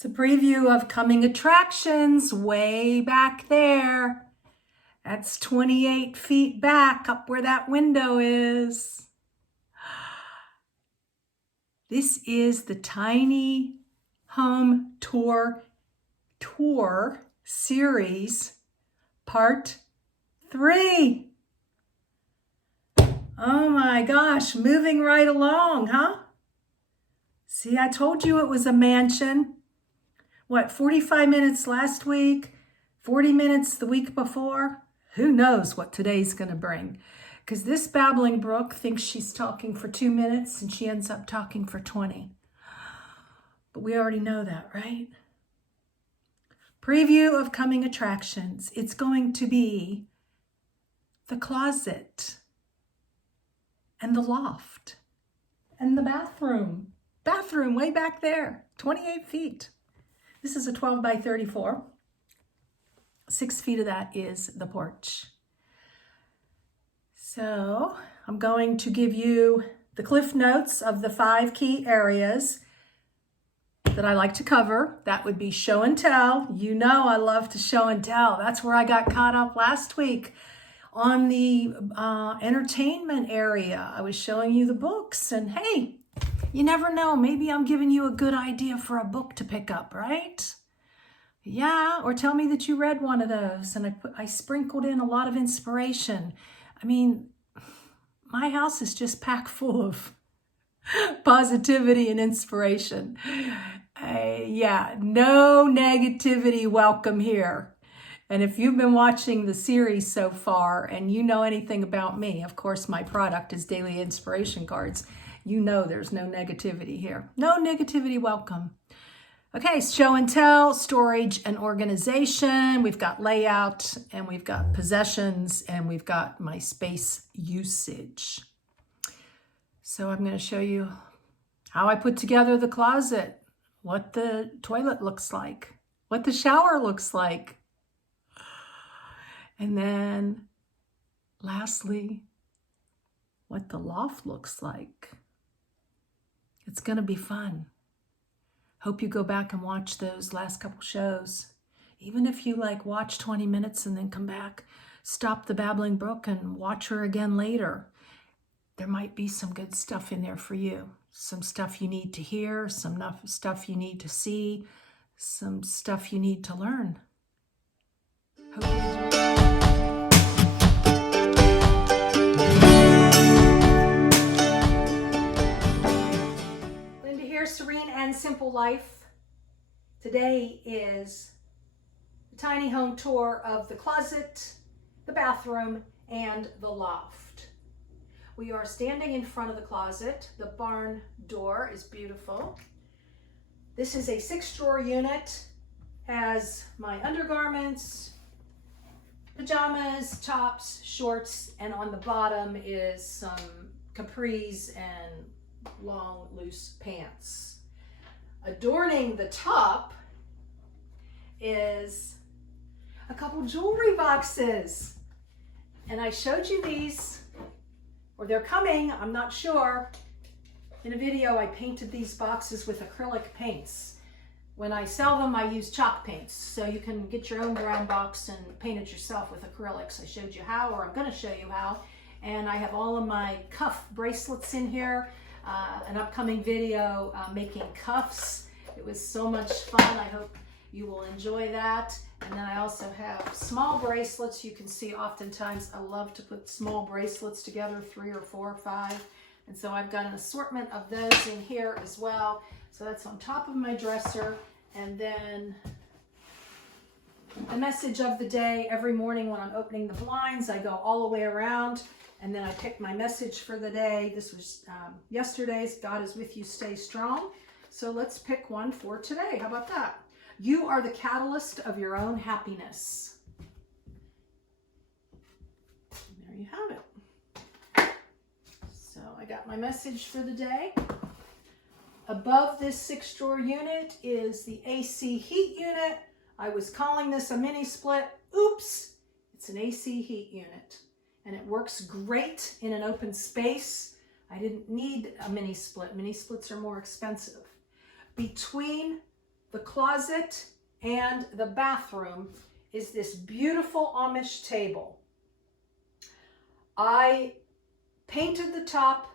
It's a preview of coming attractions way back there. That's 28 feet back up where that window is. This is the Tiny Home Tour Series Part 3. Oh my gosh, moving right along, huh? See, I told you it was a mansion. What, 45 minutes last week, 40 minutes the week before? Who knows what today's going to bring? Because this babbling brook thinks she's talking for 2 minutes and she ends up talking for 20. But we already know that, right? Preview of coming attractions. It's going to be the closet and the loft and the bathroom. Bathroom way back there, 28 feet. This is a 12 by 34. 6 feet of that is the porch. So I'm going to give you the cliff notes of the 5 key areas that I like to cover. That would be show and tell. You know I love to show and tell. That's where I got caught up last week on the entertainment area. I was showing you the books, and hey, you never know, maybe I'm giving you a good idea for a book to pick up, right? Yeah, or tell me that you read one of those, and I sprinkled in a lot of inspiration. I mean, my house is just packed full of positivity and inspiration. Yeah, no negativity welcome here. And if you've been watching the series so far and you know anything about me, of course my product is daily inspiration cards. You know there's no negativity here. No negativity welcome. Okay, show and tell, storage and organization. We've got layout, and we've got possessions, and we've got my space usage. So I'm going to show you how I put together the closet, what the toilet looks like, what the shower looks like. And then lastly, what the loft looks like. It's going to be fun. Hope you go back and watch those last couple shows. Even if you watch 20 minutes and then come back, stop the babbling brook and watch her again later. There might be some good stuff in there for you. Some stuff you need to hear, some stuff you need to see, some stuff you need to learn. Hope you enjoy. Serene and simple life. Today is the tiny home tour of the closet, the bathroom, and the loft. We are standing in front of the closet. The barn door is beautiful. This is a 6-drawer unit. Has my undergarments, pajamas, tops, shorts, and on the bottom is some capris and long loose pants. Adorning the top is a couple jewelry boxes, and I showed you these, or they're coming, I'm not sure. In a video I painted these boxes with acrylic paints. When I sell them I use chalk paints, so you can get your own brown box and paint it yourself with acrylics. I showed you how, or I'm going to show you how. And I have all of my cuff bracelets in here. An upcoming video making cuffs. It was so much fun. I hope you will enjoy that. And then I also have small bracelets. You can see oftentimes I love to put small bracelets together, 3 or 4 or 5. And so I've got an assortment of those in here as well. So that's on top of my dresser. And then the message of the day. Every morning when I'm opening the blinds, I go all the way around. And then I pick my message for the day. This was yesterday's, God is with you, stay strong. So let's pick one for today. How about that? You are the catalyst of your own happiness. And there you have it. So I got my message for the day. Above this 6-drawer unit is the AC heat unit. I was calling this a mini split. Oops, it's an AC heat unit. And it works great in an open space. I didn't need a mini split. Mini splits are more expensive. Between the closet and the bathroom is this beautiful Amish table. I painted the top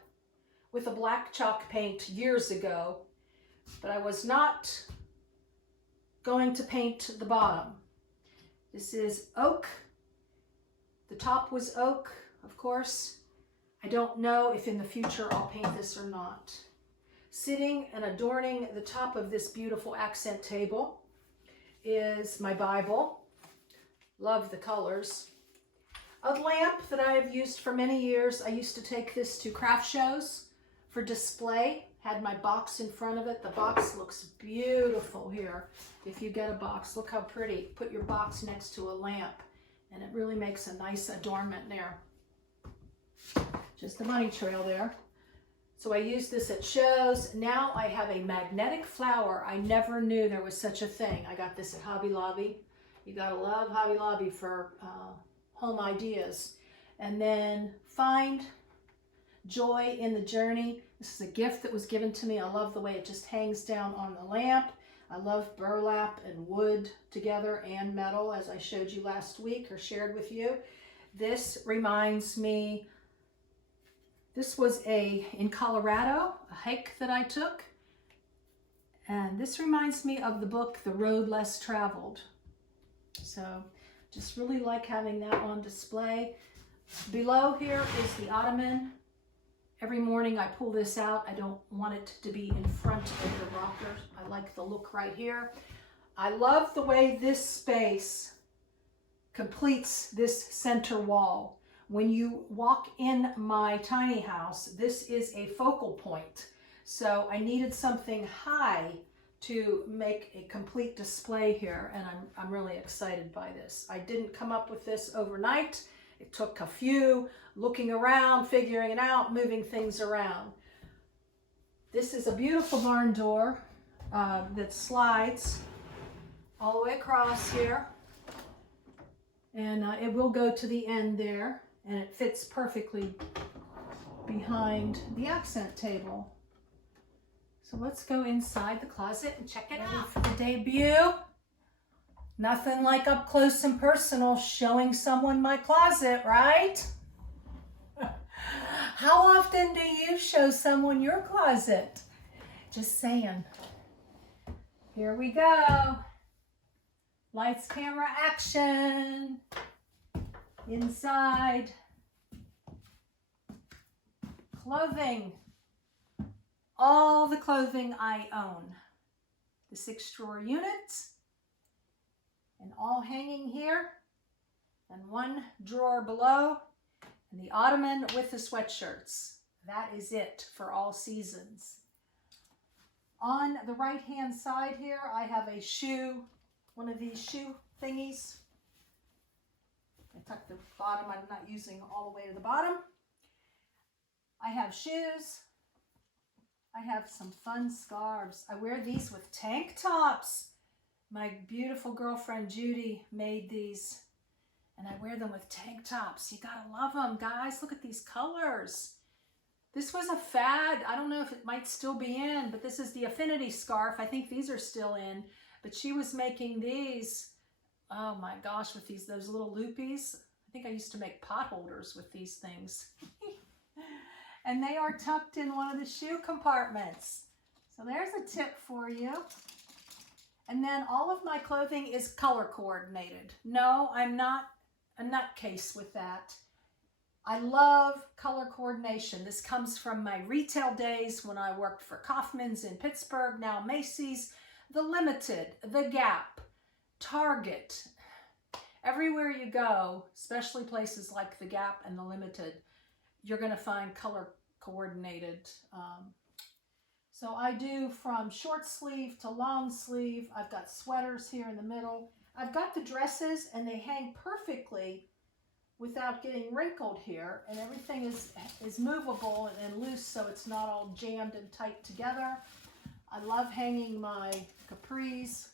with a black chalk paint years ago, but I was not going to paint the bottom. This is oak. The top was oak, of course. I don't know if in the future I'll paint this or not. Sitting and adorning the top of this beautiful accent table is my Bible. Love the colors. A lamp that I have used for many years. I used to take this to craft shows for display. Had my box in front of it. The box looks beautiful here. If you get a box, look how pretty. Put your box next to a lamp and it really makes a nice adornment there. Just a bunny trail there. So I use this at shows. Now I have a magnetic flower. I never knew there was such a thing. I got this at Hobby Lobby. You gotta love Hobby Lobby for home ideas. And then find joy in the journey. This is a gift that was given to me. I love the way it just hangs down on the lamp. I love burlap and wood together and metal, as I showed you last week or shared with you. This reminds me, this was in Colorado, a hike that I took. And this reminds me of the book, The Road Less Traveled. So just really like having that on display. Below here is the ottoman. Every morning I pull this out. I don't want it to be in front of the rocker. I like the look right here. I love the way this space completes this center wall. When you walk in my tiny house, this is a focal point. So I needed something high to make a complete display here, and I'm really excited by this. I didn't come up with this overnight. It took a few looking around, figuring it out, moving things around. This is a beautiful barn door that slides all the way across here, and it will go to the end there, and it fits perfectly behind the accent table. So let's go inside the closet and check it out. For the debut. Nothing like up close and personal showing someone my closet, right? How often do you show someone your closet? Just saying. Here we go. Lights, camera, action. Inside. Clothing. All the clothing I own. The 6-drawer unit. And all hanging here. And one drawer below. And the ottoman with the sweatshirts. That is it for all seasons. On the right hand side here, I have a shoe, one of these shoe thingies. I tucked the bottom, I'm not using all the way to the bottom. I have shoes. I have some fun scarves. I wear these with tank tops. My beautiful girlfriend Judy made these, and I wear them with tank tops. You gotta love them, guys. Look at these colors. This was a fad. I don't know if it might still be in, but this is the Affinity scarf. I think these are still in, but she was making these, oh my gosh, with those little loopies. I think I used to make pot holders with these things. And they are tucked in one of the shoe compartments. So there's a tip for you. And then all of my clothing is color coordinated. No, I'm not a nutcase with that. I love color coordination. This comes from my retail days when I worked for Kaufman's in Pittsburgh, now Macy's, The Limited, The Gap, Target. Everywhere you go, especially places like The Gap and The Limited, you're going to find color coordinated. So I do from short sleeve to long sleeve. I've got sweaters here in the middle. I've got the dresses and they hang perfectly without getting wrinkled here. And everything is movable and loose so it's not all jammed and tight together. I love hanging my capris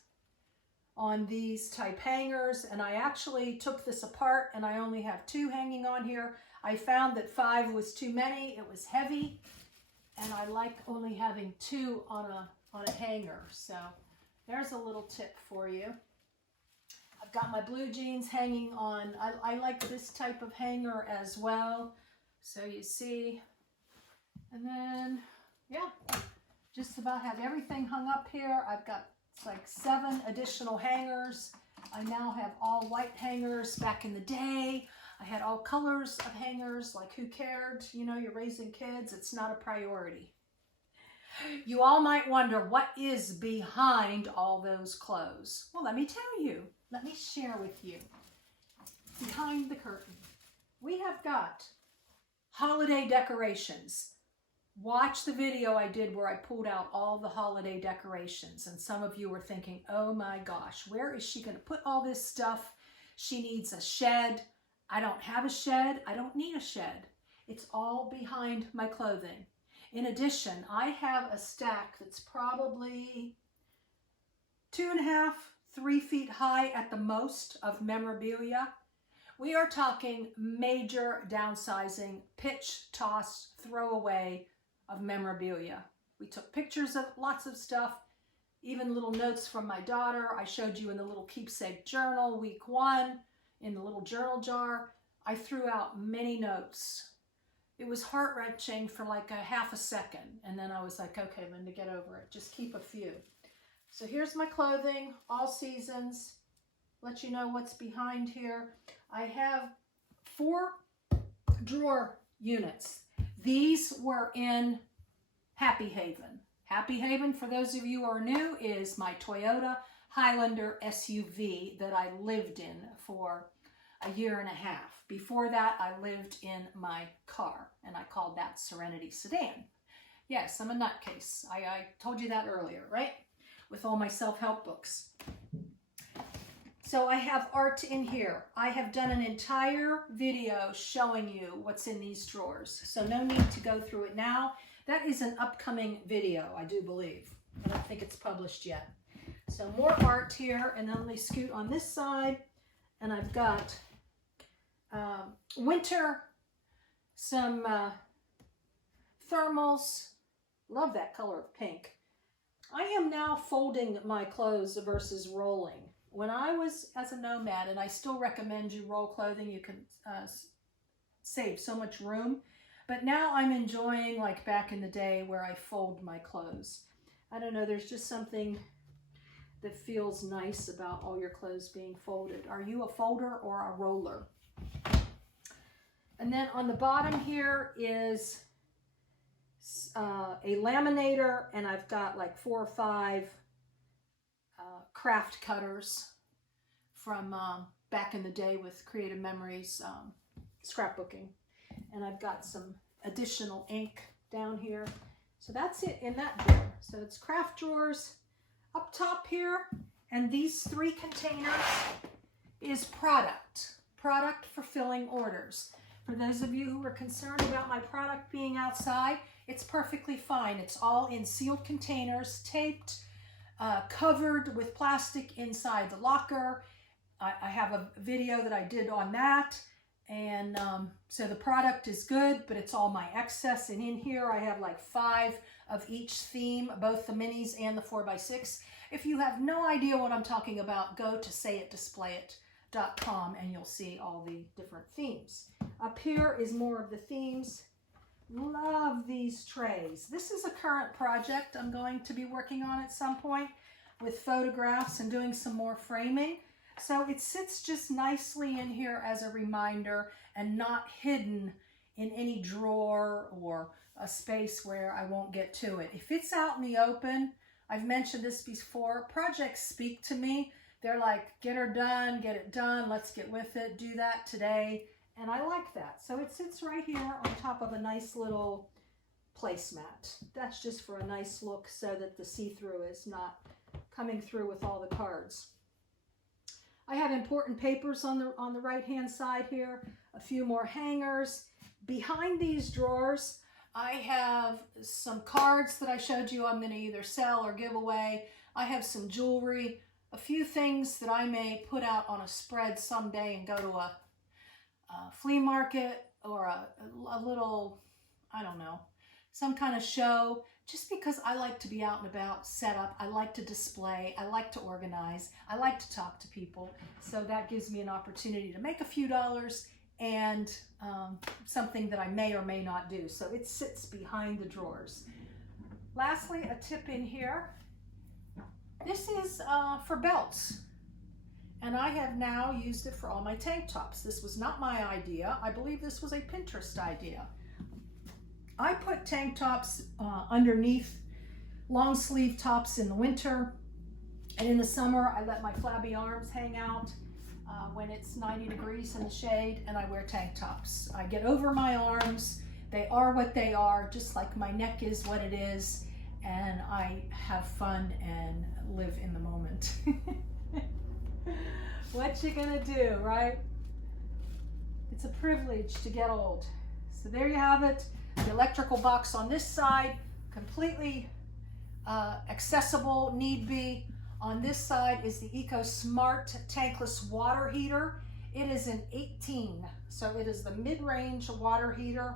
on these type hangers. And I actually took this apart and I only have 2 hanging on here. I found that 5 was too many. It was heavy. And I like only having 2 on a hanger. So there's a little tip for you. I've got my blue jeans hanging on. I like this type of hanger as well. So you see, and then, yeah, just about have everything hung up here. I've got like 7 additional hangers. I now have all white hangers. Back in the day, I had all colors of hangers. Like, who cared? You know, you're raising kids. It's not a priority. You all might wonder, what is behind all those clothes? Well, let me tell you. Let me share with you. Behind the curtain, we have got holiday decorations. Watch the video I did where I pulled out all the holiday decorations. And some of you were thinking, oh my gosh, where is she going to put all this stuff? She needs a shed. I don't have a shed. I don't need a shed. It's all behind my clothing. In addition, I have a stack that's probably 2.5, 3 feet high at the most of memorabilia. We are talking major downsizing, pitch, toss, throwaway of memorabilia. We took pictures of lots of stuff, even little notes from my daughter. I showed you in the little keepsake journal, week 1, in the little journal jar. I threw out many notes. It was heart-wrenching for like a half a second. And then I was like, okay, Linda, get over it. Just keep a few. So here's my clothing, all seasons. Let you know what's behind here. I have 4 drawer units. These were in Happy Haven. Happy Haven, for those of you who are new, is my Toyota Highlander SUV that I lived in for a year and a half. Before that, I lived in my car, and I called that Serenity Sedan. Yes, I'm a nutcase. I told you that earlier, right? With all my self-help books. So I have art in here. I have done an entire video showing you what's in these drawers. So no need to go through it now. That is an upcoming video, I do believe. I don't think it's published yet. So more art here, and then let me scoot on this side. And I've got winter, some thermals. Love that color of pink. I am now folding my clothes versus rolling. When I was as a nomad, and I still recommend you roll clothing, you can save so much room. But now I'm enjoying, like back in the day, where I fold my clothes. I don't know, there's just something that feels nice about all your clothes being folded. Are you a folder or a roller? And then on the bottom here is a laminator, and I've got like 4 or 5 craft cutters from back in the day with Creative Memories scrapbooking. And I've got some additional ink down here. So that's it in that drawer. So it's craft drawers up top here, and these 3 containers is product for filling orders. For those of you who are concerned about my product being outside, it's perfectly fine. It's all in sealed containers, taped, covered with plastic inside the locker. I have a video that I did on that. And so the product is good, but it's all my excess. And in here I have like 5 of each theme, both the minis and the 4x6. If you have no idea what I'm talking about, go to sayitdisplayit.com and you'll see all the different themes. Up here is more of the themes. Love these trays. This is a current project I'm going to be working on at some point with photographs and doing some more framing. So it sits just nicely in here as a reminder and not hidden in any drawer or a space where I won't get to it. If it's out in the open, I've mentioned this before, projects speak to me. They're like, get her done, get it done, let's get with it, do that today. And I like that. So it sits right here on top of a nice little placemat. That's just for a nice look so that the see-through is not coming through with all the cards. I have important papers on the right-hand side here, a few more hangers. Behind these drawers, I have some cards that I showed you I'm going to either sell or give away. I have some jewelry, a few things that I may put out on a spread someday and go to a flea market or a little, I don't know, some kind of show just because I like to be out and about, set up, I like to display, I like to organize, I like to talk to people. So that gives me an opportunity to make a few dollars and something that I may or may not do. So it sits behind the drawers. Lastly, a tip in here. This is for belts. And I have now used it for all my tank tops. This was not my idea. I believe this was a Pinterest idea. I put tank tops underneath long sleeve tops in the winter. And in the summer, I let my flabby arms hang out when it's 90 degrees in the shade, and I wear tank tops. I get over my arms. They are what they are, just like my neck is what it is. And I have fun and live in the moment. What you gonna do, right? It's a privilege to get old. So there you have it. The electrical box on this side, completely accessible, need be. On this side is the Eco Smart tankless water heater. It is an 18, so it is the mid-range water heater,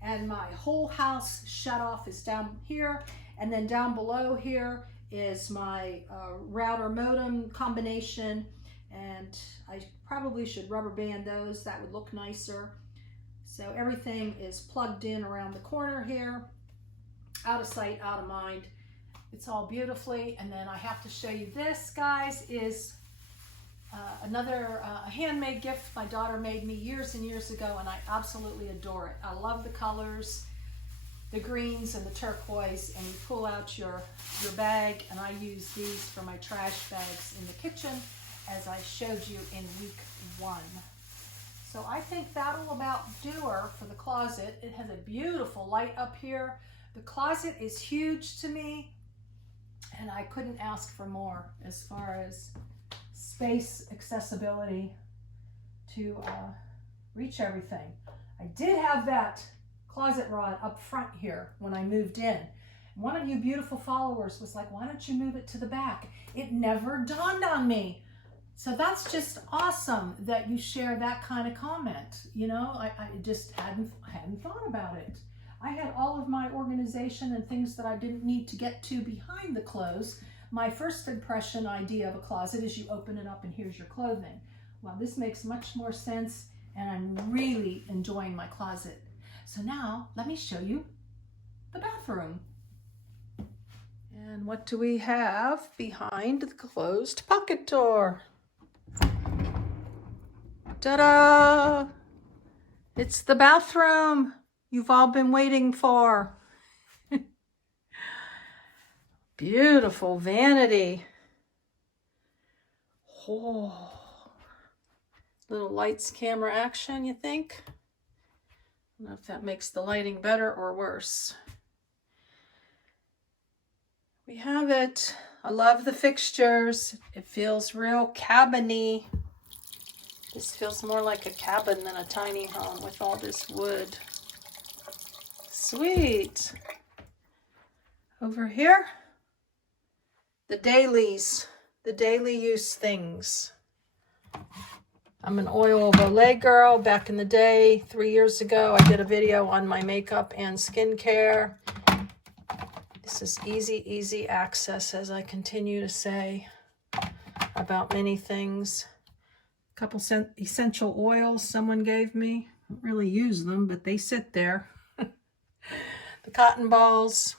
and my whole house shut off is down here, and then down below here is my router modem combination, and I probably should rubber band those. That would look nicer. So everything is plugged in around the corner here, out of sight, out of mind. It's all beautifully. And then I have to show you this, guys, is another handmade gift my daughter made me years and years ago, and I absolutely adore it. I love the colors, the greens and the turquoise, and you pull out your bag, and I use these for my trash bags in the kitchen, as I showed you in week 1. So I think that'll about do her for the closet. It has a beautiful light up here. The closet is huge to me, and I couldn't ask for more as far as space, accessibility to reach everything. I did have that closet rod up front here when I moved in. One of you beautiful followers was like, why don't you move it to the back? It never dawned on me. So that's just awesome that you share that kind of comment. You know, I just hadn't thought about it. I had all of my organization and things that I didn't need to get to behind the clothes. My first impression idea of a closet is you open it up and here's your clothing. Well, this makes much more sense, and I'm really enjoying my closet. So now let me show you the bathroom. And what do we have behind the closed pocket door? Ta-da! It's the bathroom you've all been waiting for. Beautiful vanity. Oh. Little lights, camera action, you think? I don't know if that makes the lighting better or worse. We have it. I love the fixtures. It feels real cabin-y. This feels more like a cabin than a tiny home with all this wood. Sweet. Over here, the dailies, the daily use things. I'm an oil of Olay girl. Back in the day, 3 years ago, I did a video on my makeup and skincare. This is easy access, as I continue to say about many things. A couple essential oils someone gave me. I don't really use them, but they sit there. The cotton balls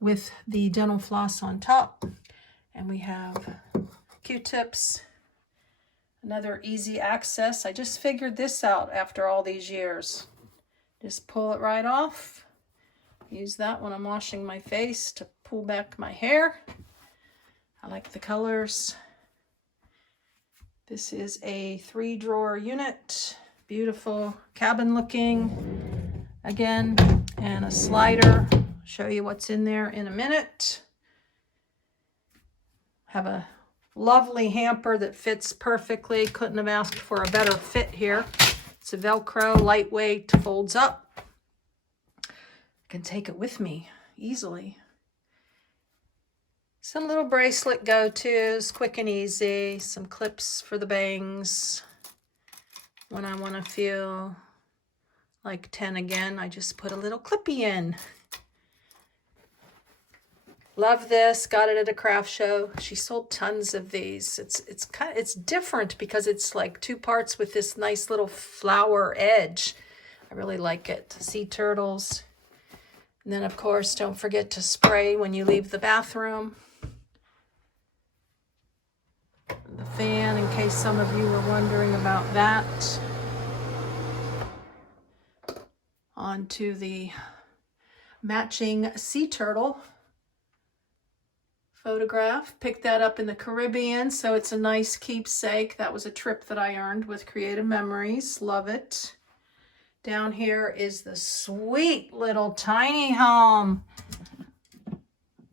with the dental floss on top. And we have Q-tips. Another easy access. I just figured this out after all these years. Just pull it right off. Use that when I'm washing my face to pull back my hair. I like the colors. This is a 3-drawer unit. Beautiful cabin looking. Again, and a slider. Show you what's in there in a minute. Have a lovely hamper that fits perfectly. Couldn't have asked for a better fit here. It's a Velcro, lightweight, folds up. I can take it with me easily. Some little bracelet go-tos, quick and easy. Some clips for the bangs. When I want to feel like 10 again, I just put a little clippy in. Love this. Got it at a craft show. She sold tons of these. It's different because it's like two parts with this nice little flower edge. I really like it. Sea turtles. And then of course, don't forget to spray when you leave the bathroom. The fan, in case some of you were wondering about that. On to the matching sea turtle photograph. Picked that up in the Caribbean, so it's a nice keepsake. That was a trip that I earned with Creative Memories. Love it. Down here is the sweet little tiny home.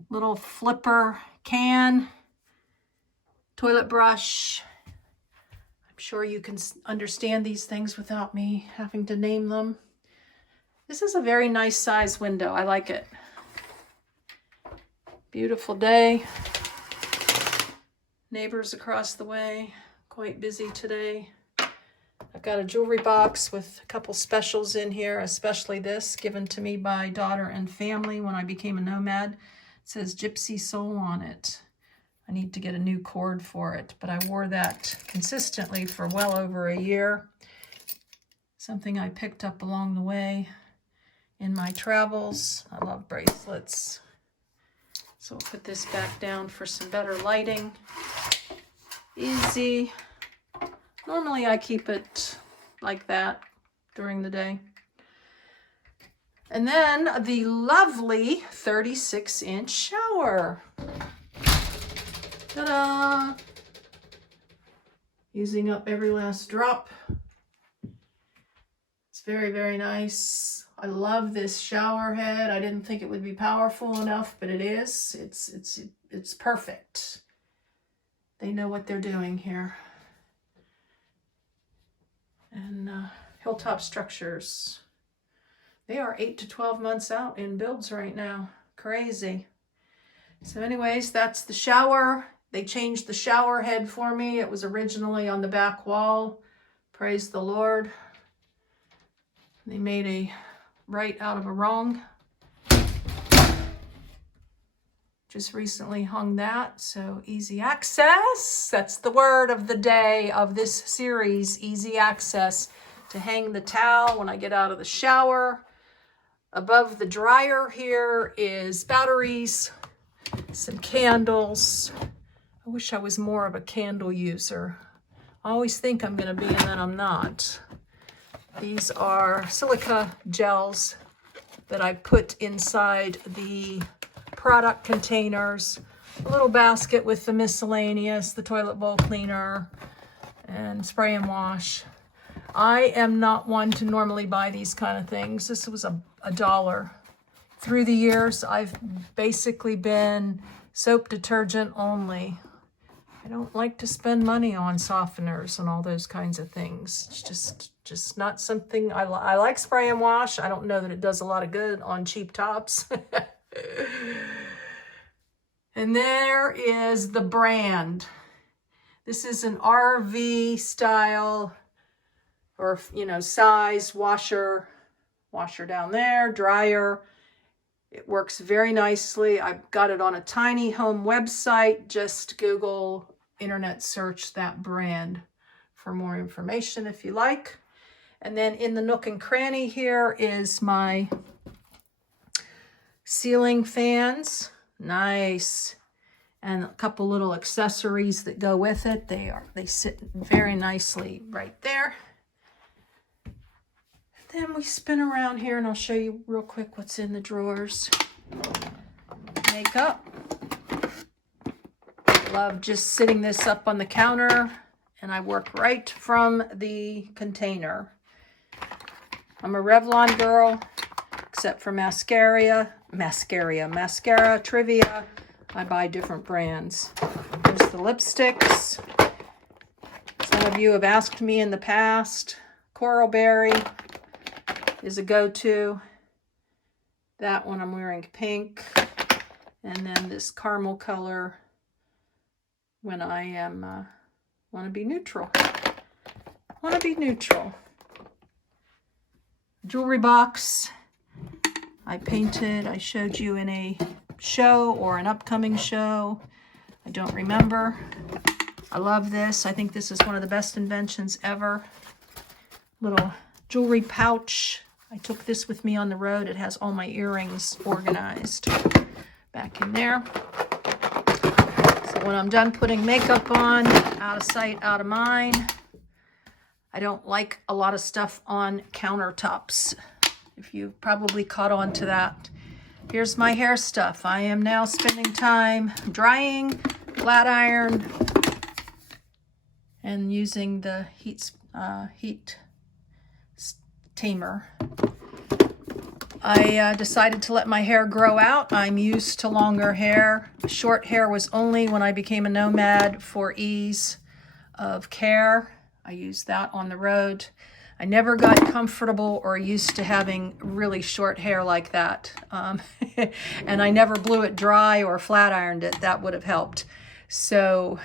Little flipper can. Toilet brush. I'm sure you can understand these things without me having to name them. This is a very nice size window. I like it. Beautiful day. Neighbors across the way, quite busy today. I've got a jewelry box with a couple specials in here, especially this given to me by daughter and family when I became a nomad. It says Gypsy Soul on it. I need to get a new cord for it, but I wore that consistently for well over a year. Something I picked up along the way in my travels. I love bracelets. So we'll put this back down for some better lighting. Easy. Normally I keep it like that during the day. And then the lovely 36-inch shower. Ta-da! Using up every last drop. It's very, very nice. I love this shower head. I didn't think it would be powerful enough, but it is. It's perfect. They know what they're doing here. And Hilltop Structures. They are 8 to 12 months out in builds right now. Crazy. So anyways, that's the shower. They changed the shower head for me. It was originally on the back wall. Praise the Lord. They made a right out of a wrong. Just recently hung that, so easy access. That's the word of the day of this series, easy access to hang the towel when I get out of the shower. Above the dryer here is batteries, some candles. I wish I was more of a candle user. I always think I'm gonna be and then I'm not. These are silica gels that I put inside the product containers. A little basket with the miscellaneous, the toilet bowl cleaner, and spray and wash. I am not one to normally buy these kind of things. This was $1. Through the years, I've basically been soap detergent only. I don't like to spend money on softeners and all those kinds of things. It's just not something I like. Spray and wash. I don't know that it does a lot of good on cheap tops. And there is the brand. This is an RV style or, size washer down there, dryer. It works very nicely. I've got it on a tiny home website. Just Google internet search that brand for more information if you like. And then in the nook and cranny here is my ceiling fans. Nice. And a couple little accessories that go with it. They sit very nicely right there. Then we spin around here and I'll show you real quick what's in the drawers. Makeup. Love just sitting this up on the counter and I work right from the container. I'm a Revlon girl, except for mascara trivia. I buy different brands. There's the lipsticks. Some of you have asked me in the past. Coral Berry is a go-to. That one I'm wearing pink. And then this caramel color when I am want to be neutral. Jewelry box. I showed you in a show or an upcoming show. I don't remember. I love this. I think this is one of the best inventions ever. Little jewelry pouch. I took this with me on the road. It has all my earrings organized back in there. So when I'm done putting makeup on, out of sight, out of mind. I don't like a lot of stuff on countertops, if you've probably caught on to that. Here's my hair stuff. I am now spending time drying, flat iron, and using the heat tamer. I decided to let my hair grow out. I'm used to longer hair. Short hair was only when I became a nomad for ease of care. I used that on the road. I never got comfortable or used to having really short hair like that. And I never blew it dry or flat ironed it. That would have helped. So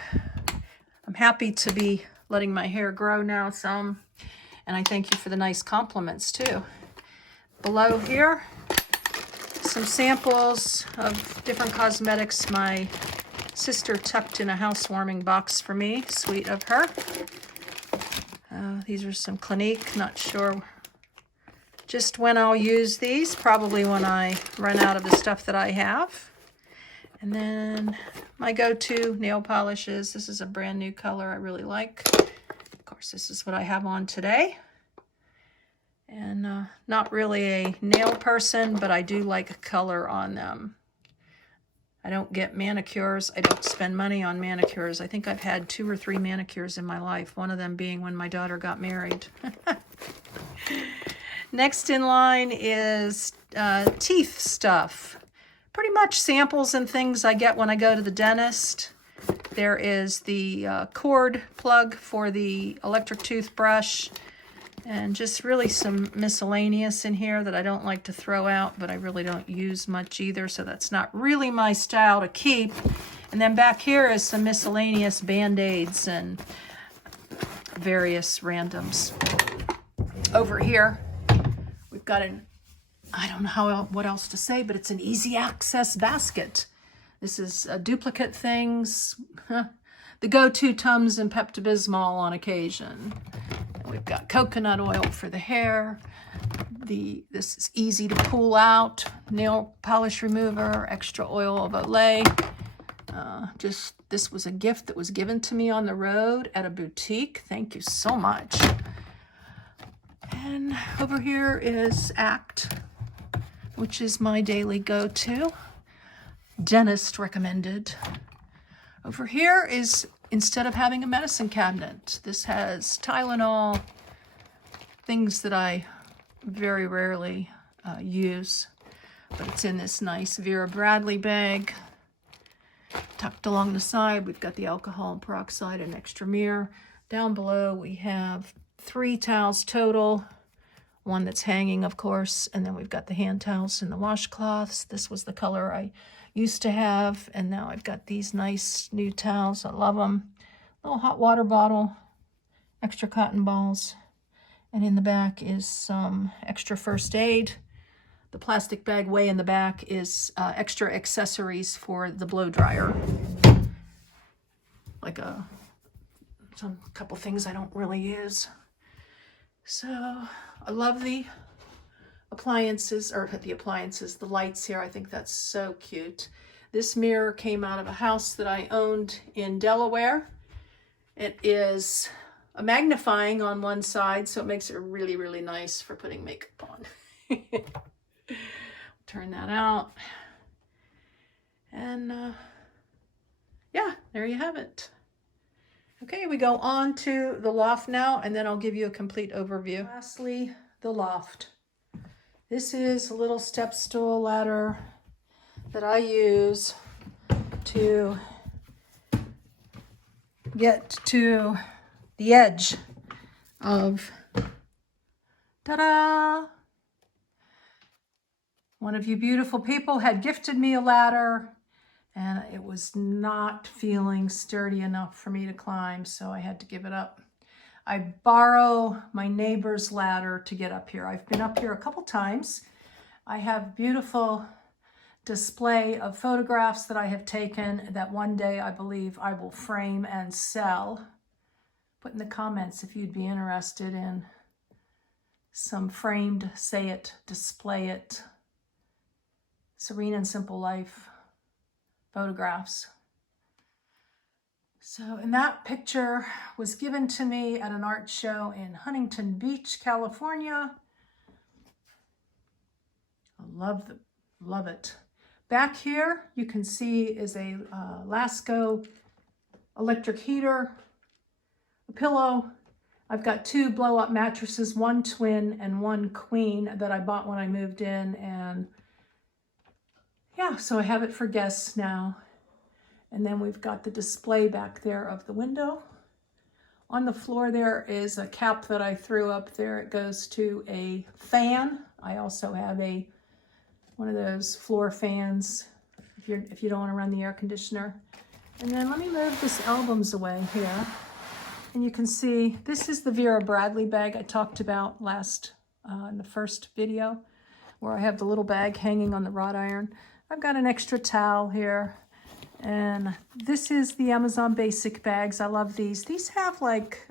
I'm happy to be letting my hair grow now some. And I thank you for the nice compliments too. Below here, some samples of different cosmetics my sister tucked in a housewarming box for me. Sweet of her. These are some Clinique, not sure just when I'll use these, probably when I run out of the stuff that I have. And then my go-to nail polishes. This is a brand new color I really like. Of course, this is what I have on today. And not really a nail person, but I do like color on them. I don't get manicures. I don't spend money on manicures. I think I've had 2 or 3 manicures in my life, one of them being when my daughter got married. Next in line is teeth stuff. Pretty much samples and things I get when I go to the dentist. There is the cord plug for the electric toothbrush. And just really some miscellaneous in here that I don't like to throw out, but I really don't use much either, so that's not really my style to keep. And then back here is some miscellaneous Band-Aids and various randoms. Over here, we've got an, I don't know what else to say, but it's an easy access basket. This is duplicate things, the go-to Tums and Pepto-Bismol on occasion. We've got coconut oil for the hair. This is easy to pull out. Nail polish remover, extra oil of Olay. This was a gift that was given to me on the road at a boutique. Thank you so much. And over here is Act, which is my daily go-to. Dentist recommended. Over here is, instead of having a medicine cabinet, this has Tylenol, things that I very rarely use, but it's in this nice Vera Bradley bag. Tucked along the side, we've got the alcohol and peroxide and extra mirror. Down below, we have 3 towels total, one that's hanging, of course, and then we've got the hand towels and the washcloths. This was the color I used to have, and now I've got these nice new towels. I love them. Little hot water bottle, extra cotton balls, and in the back is some extra first aid. The plastic bag way in the back is extra accessories for the blow dryer, like a couple things I don't really use. So I love the appliances, the lights here. I think that's so cute. This mirror came out of a house that I owned in Delaware. It is a magnifying on one side, so it makes it really, really nice for putting makeup on. Turn that out. And yeah, there you have it. Okay, we go on to the Loft now, and then I'll give you a complete overview. Lastly, the Loft. This is a little step stool ladder that I use to get to the edge of, ta-da! One of you beautiful people had gifted me a ladder, and it was not feeling sturdy enough for me to climb, so I had to give it up. I borrow my neighbor's ladder to get up here. I've been up here a couple times. I have beautiful display of photographs that I have taken that one day I believe I will frame and sell. Put in the comments if you'd be interested in some framed, say it, display it, serene and simple life photographs. So, and that picture was given to me at an art show in Huntington Beach, California. I love it. Back here, you can see is a Lasco electric heater, a pillow. I've got 2 blow-up mattresses, 1 twin and 1 queen that I bought when I moved in. And yeah, so I have it for guests now. And then we've got the display back there of the window. On the floor there is a cap that I threw up there. It goes to a fan. I also have one of those floor fans if you don't want to run the air conditioner. And then let me move this albums away here. And you can see this is the Vera Bradley bag I talked about last in the first video, where I have the little bag hanging on the wrought iron. I've got an extra towel here. And this is the Amazon Basic bags. I love these. These have like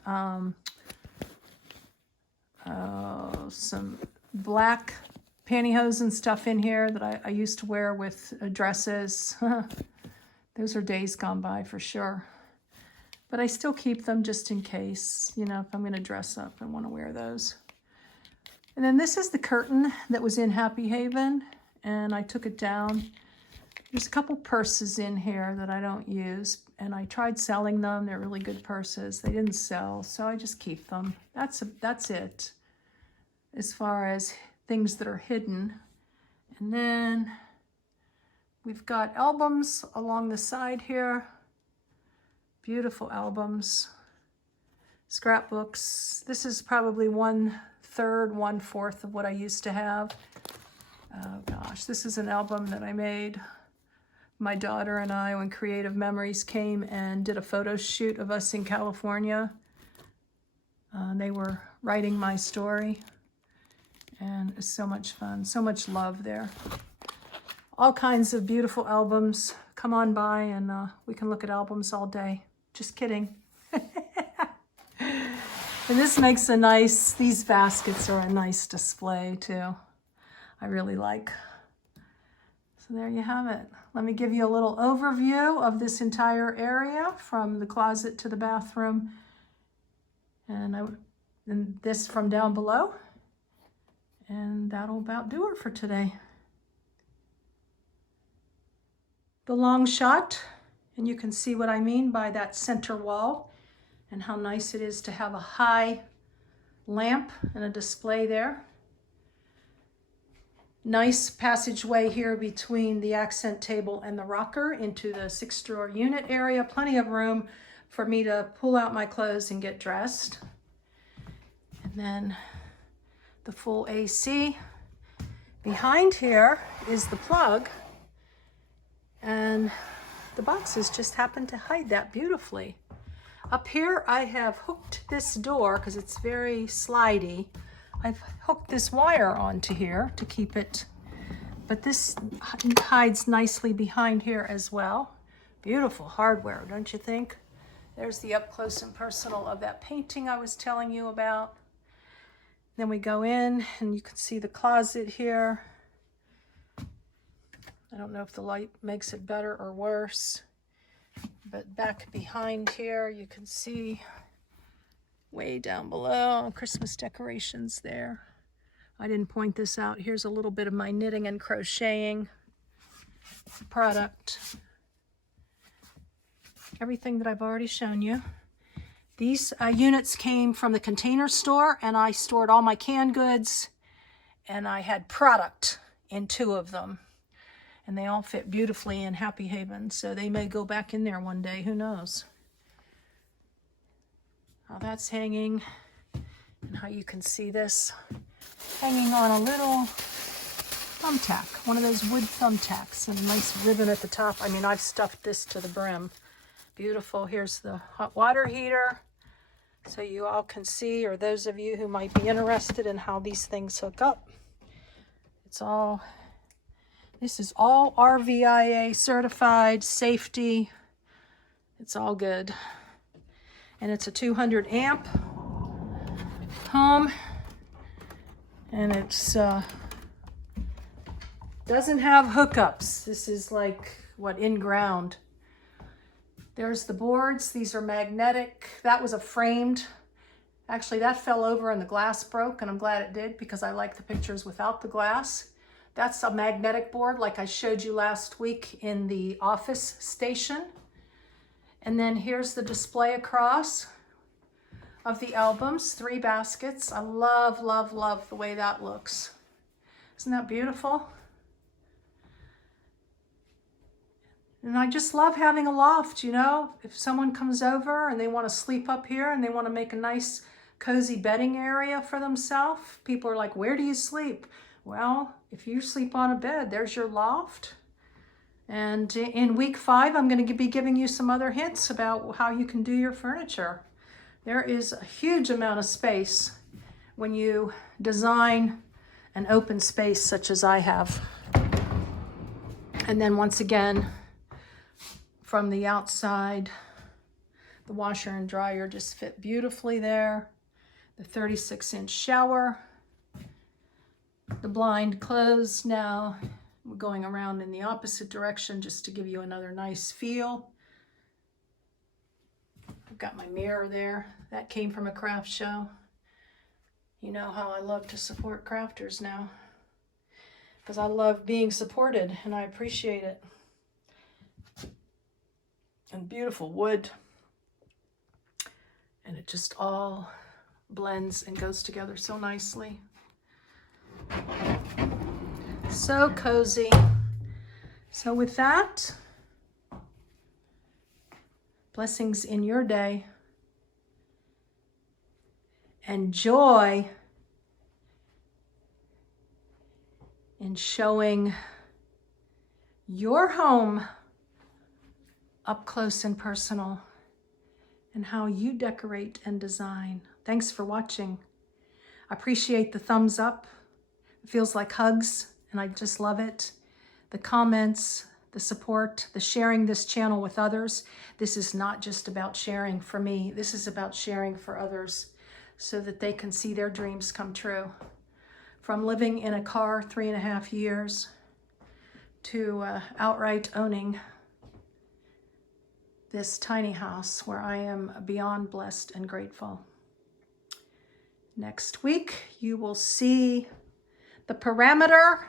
some black pantyhose and stuff in here that I used to wear with dresses. Those are days gone by for sure. But I still keep them just in case, you know, if I'm going to dress up and want to wear those. And then this is the curtain that was in Happy Haven, and I took it down. There's a couple purses in here that I don't use, and I tried selling them. They're really good purses. They didn't sell, so I just keep them. That's it as far as things that are hidden. And then we've got albums along the side here. Beautiful albums, scrapbooks. This is probably 1/3, 1/4 of what I used to have. Oh gosh, this is an album that I made. My daughter and I, when Creative Memories came and did a photo shoot of us in California. They were writing my story, and it's so much fun, so much love there. All kinds of beautiful albums. Come on by and we can look at albums all day. Just kidding. And this makes these baskets are a nice display too. I really like. So there you have it. Let me give you a little overview of this entire area from the closet to the bathroom. And this from down below. And that'll about do it for today. The long shot, and you can see what I mean by that center wall and how nice it is to have a high lamp and a display there. Nice passageway here between the accent table and the rocker into the 6-drawer unit area. Plenty of room for me to pull out my clothes and get dressed. And then the full AC. Behind here is the plug, and the boxes just happen to hide that beautifully. Up here I have hooked this door because it's very slidey. I've hooked this wire onto here to keep it, but this hides nicely behind here as well. Beautiful hardware, don't you think? There's the up close and personal of that painting I was telling you about. Then we go in and you can see the closet here. I don't know if the light makes it better or worse, but back behind here you can see way down below Christmas decorations there. I didn't point this out. Here's a little bit of my knitting and crocheting product. Everything that I've already shown you. These units came from the Container Store, and I stored all my canned goods, and I had product in 2 of them. And they all fit beautifully in Happy Haven, so they may go back in there one day, who knows. How that's hanging, and how you can see this hanging on a little thumbtack, one of those wood thumbtacks, and a nice ribbon at the top. I mean, I've stuffed this to the brim. Beautiful. Here's the hot water heater, so you all can see, or those of you who might be interested in how these things hook up. It's all This is all RVIA certified, safety. It's all good. And it's a 200 amp home. And it's doesn't have hookups. This is like, what, in ground. There's the boards. These are magnetic. That was a framed. Actually, that fell over and the glass broke, and I'm glad it did because I like the pictures without the glass. That's a magnetic board like I showed you last week in the office station. And then here's the display across of the albums, 3 baskets. I love, love, love the way that looks. Isn't that beautiful? And I just love having a loft, you know. If someone comes over and they want to sleep up here and they want to make a nice cozy bedding area for themselves, people are like, where do you sleep? Well, if you sleep on a bed, there's your loft. And in week 5, I'm going to be giving you some other hints about how you can do your furniture. There is a huge amount of space when you design an open space such as I have. And then once again, from the outside, the washer and dryer just fit beautifully there. The 36-inch shower. The blind closed now. We're going around in the opposite direction just to give you another nice feel. I've got my mirror there. That came from a craft show. You know how I love to support crafters now, because I love being supported and I appreciate it. And beautiful wood. And it just all blends and goes together so nicely. So cozy. So with that, blessings in your day. And joy in showing your home up close and personal, and how you decorate and design. Thanks for watching. I appreciate the thumbs up. It feels like hugs, and I just love it. The comments, the support, the sharing this channel with others. This is not just about sharing for me. This is about sharing for others so that they can see their dreams come true. From living in a car 3.5 years to outright owning this tiny house where I am beyond blessed and grateful. Next week, you will see the parameter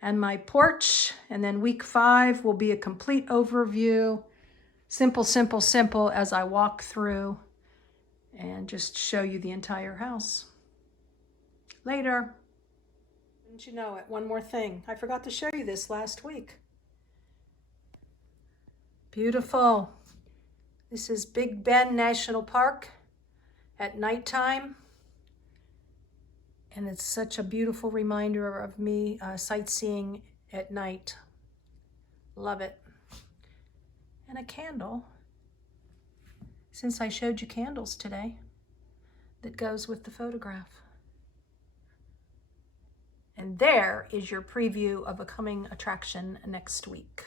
and my porch. And then week 5 will be a complete overview. Simple, simple, simple as I walk through and just show you the entire house. Later. Didn't you know it? One more thing. I forgot to show you this last week. Beautiful. This is Big Bend National Park at nighttime. And it's such a beautiful reminder of me sightseeing at night. Love it. And a candle, since I showed you candles today, that goes with the photograph. And there is your preview of a coming attraction next week.